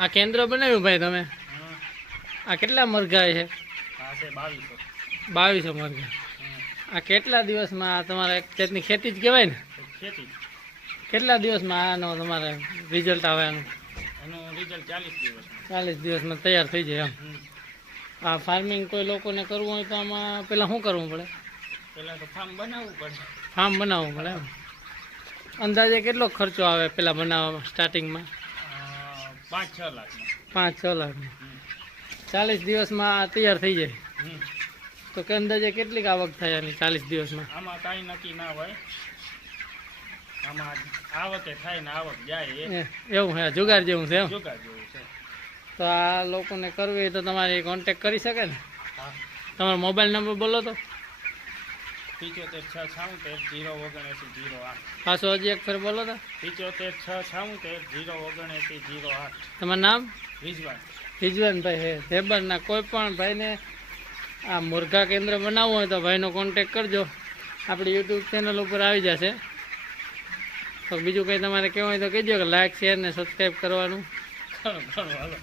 આ કેન્દ્ર બનાવ્યું ભાઈ તમે? આ કેટલા મરઘા છે? 2200 મરઘા. આ કેટલા દિવસમાં તમારે એક જાતની ખેતી જ કહેવાય ને? ખેતી. કેટલા દિવસમાં આનો તમારે રિઝલ્ટ આવે? આનું રિઝલ્ટ 40 દિવસ. 40 દિવસમાં તૈયાર થઈ જાય એમ? આ ફાર્મિંગ કોઈ લોકોને કરવું હોય તો આમાં પહેલાં શું કરવું પડે? પહેલાં તો ફાર્મ બનાવવું પડે. ફાર્મ બનાવવું પડે એમ? અંદાજે કેટલો ખર્ચો આવે પહેલાં બનાવવામાં સ્ટાર્ટિંગમાં? 5-6 લાખનો. 5-6 લાખનો. 40 દિવસમાં આ તૈયાર થઈ જાય તો કે અંદાજે કેટલીક આવક થાય આની 40 દિવસમાં? આમાં કાંઈ નક્કી ના હોય. આમાં આવકે થાય ને આવક જાય. એવું હે? જુગાર જેવું છે એમ? જુગાર જેવું છે. તો આ લોકોને કરવી હોય તો તમારે કોન્ટેક કરી શકે ને? તમારો મોબાઈલ નંબર બોલો તો. 75 પાછો હજી એક ફેર બોલો તો. 75 તમારું નામ? રિઝવાન. રિઝવાનભાઈ હે ધેબરના. કોઈ પણ ભાઈને આ મુર્ગા કેન્દ્ર બનાવવું હોય તો ભાઈનો કોન્ટેક કરજો. આપણી યુટ્યુબ ચેનલ ઉપર આવી જશે. તો બીજું કંઈ તમારે કહેવું હોય તો કહેજો કે લાઇક શેર ને સબસ્ક્રાઈબ કરવાનું. હાલો.